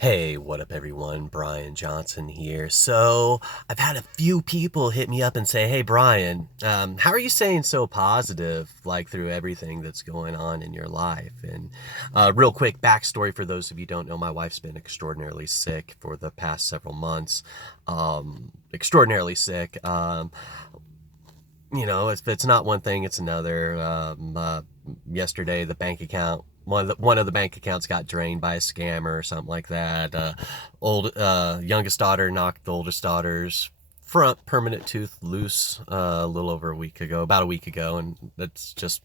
Hey, what up, everyone? Brian Johnson here. So, I've had a few people hit me up and say, "Hey, Brian, how are you staying so positive, like through everything that's going on in your life?" And real quick backstory for those of you who don't know, my wife's been extraordinarily sick for the past several months. Extraordinarily sick. If it's not one thing, it's another. Yesterday, the bank account, one of the bank accounts got drained by a scammer or something like that. Old youngest daughter knocked the oldest daughter's front permanent tooth loose a little over a week ago, about a week ago, and that's just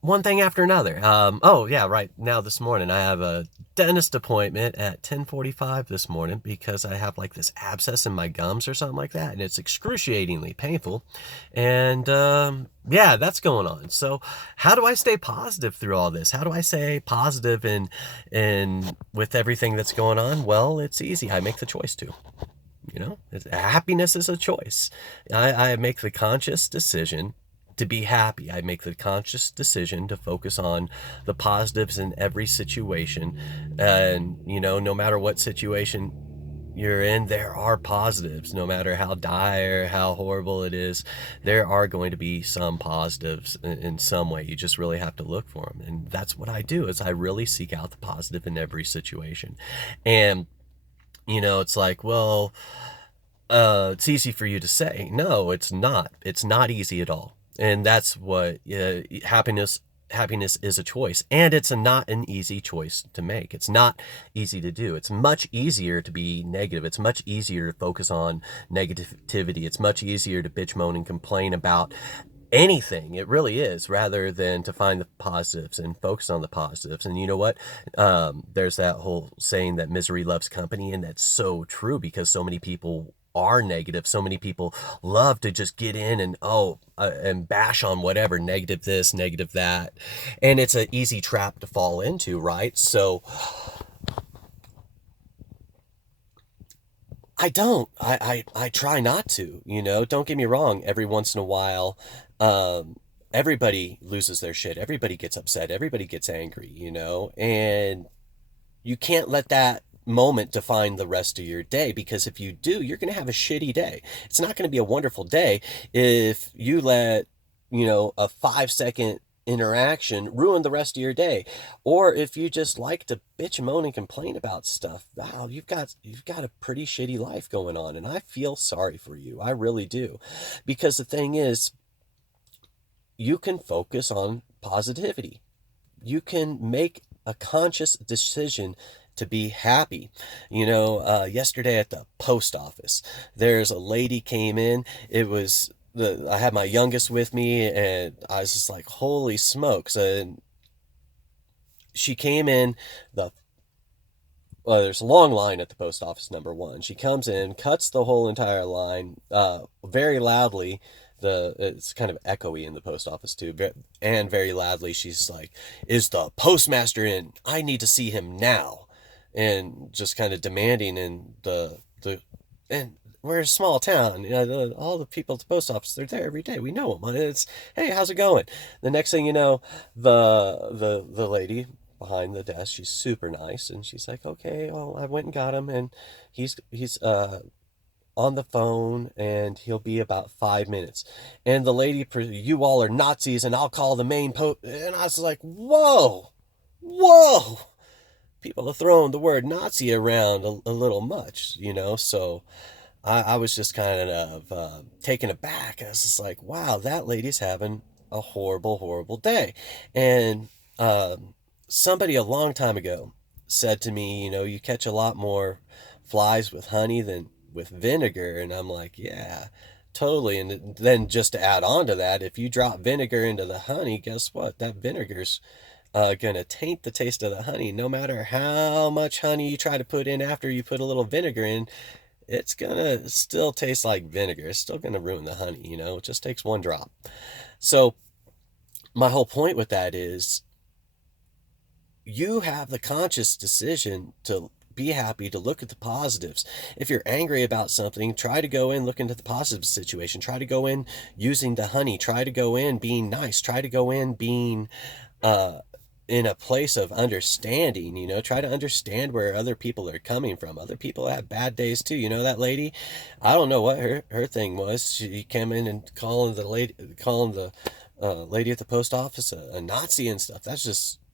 one thing after another. Oh yeah, right now this morning I have a dentist appointment at 10:45 this morning because I have like this abscess in my gums or something like that, and it's excruciatingly painful. And yeah, that's going on. So how do I stay positive through all this? How do I stay positive and with everything that's going on? Well, it's easy. I make the choice to. Happiness is a choice. I make the conscious decision to be happy. I make the conscious decision to focus on the positives in every situation. And, no matter what situation you're in, there are positives. No matter how dire, how horrible it is, there are going to be some positives in some way. You just really have to look for them. And that's what I do, is I really seek out the positive in every situation. And, it's like, well, it's easy for you to say. No, it's not. It's not easy at all. And that's what happiness is a choice, and it's not an easy choice to make. It's not easy to do. It's much easier to be negative. It's much easier to focus on negativity. It's much easier to bitch, moan, and complain about anything. It really is, rather than to find the positives and focus on the positives. And you know what? There's that whole saying that misery loves company, and that's so true, because so many people are negative. So many people love to just get in and bash on whatever, negative this, negative that, and it's an easy trap to fall into, right? So I don't. I try not to. Don't get me wrong. Every once in a while, everybody loses their shit. Everybody gets upset. Everybody gets angry. And you can't let that moment define the rest of your day, because if you do, you're going to have a shitty day. It's not going to be a wonderful day if you let, a 5 second interaction ruin the rest of your day. Or if you just like to bitch, moan, and complain about stuff. Wow, you've got a pretty shitty life going on, and I feel sorry for you. I really do. Because the thing is, you can focus on positivity. You can make a conscious decision to be happy. Yesterday at the post office, there's a lady came in. I had my youngest with me, and I was just like, holy smokes. And she came in, there's a long line at the post office, number one. She comes in, cuts the whole entire line, very loudly. It's kind of echoey in the post office too, and very loudly she's like, "Is the postmaster in? I need to see him now," and just kind of demanding. And and we're a small town. All the people at the post office, they're there every day. We know them. It's, "Hey, how's it going?" The next thing you know, the lady behind the desk, she's super nice, and she's like, "Okay, well, I went and got him, and he's on the phone, and he'll be about 5 minutes." And the lady, "You all are Nazis, and I'll call the main post." And I was like, whoa, whoa. People are throwing the word Nazi around a little much, so I was just kind of taken aback. I was just like, wow, that lady's having a horrible, horrible day. And somebody a long time ago said to me, "You catch a lot more flies with honey than with vinegar." And I'm like, yeah, totally. And then just to add on to that, if you drop vinegar into the honey, guess what? That vinegar's gonna taint the taste of the honey. No matter how much honey you try to put in after you put a little vinegar in, it's gonna still taste like vinegar. It's still gonna ruin the honey. It just takes one drop. So my whole point with that is, you have the conscious decision to be happy, to look at the positives. If you're angry about something, try to go in, look into the positive situation. Try to go in using the honey. Try to go in being nice. Try to go in being in a place of understanding, try to understand where other people are coming from. Other people have bad days too. That lady, I don't know what her thing was. She came in and calling the lady at the post office a Nazi and stuff.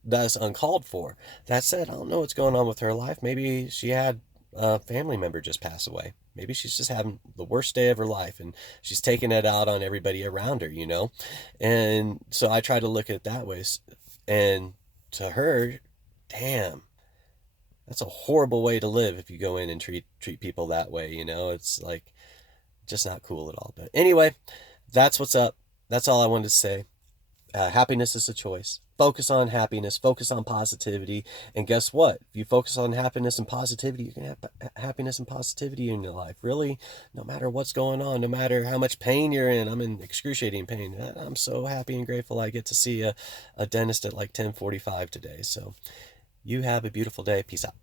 That's uncalled for. That said, I don't know what's going on with her life. Maybe she had a family member just pass away. Maybe she's just having the worst day of her life and she's taking it out on everybody around her. And so I try to look at it that way. And to her, damn, that's a horrible way to live if you go in and treat people that way. It's like just not cool at all. But anyway, that's what's up. That's all I wanted to say. Happiness is a choice. Focus on happiness, focus on positivity, and guess what? If you focus on happiness and positivity, you can have happiness and positivity in your life. Really, no matter what's going on, no matter how much pain you're in. I'm in excruciating pain. I'm so happy and grateful I get to see a dentist at like 10:45 today. So you have a beautiful day. Peace out.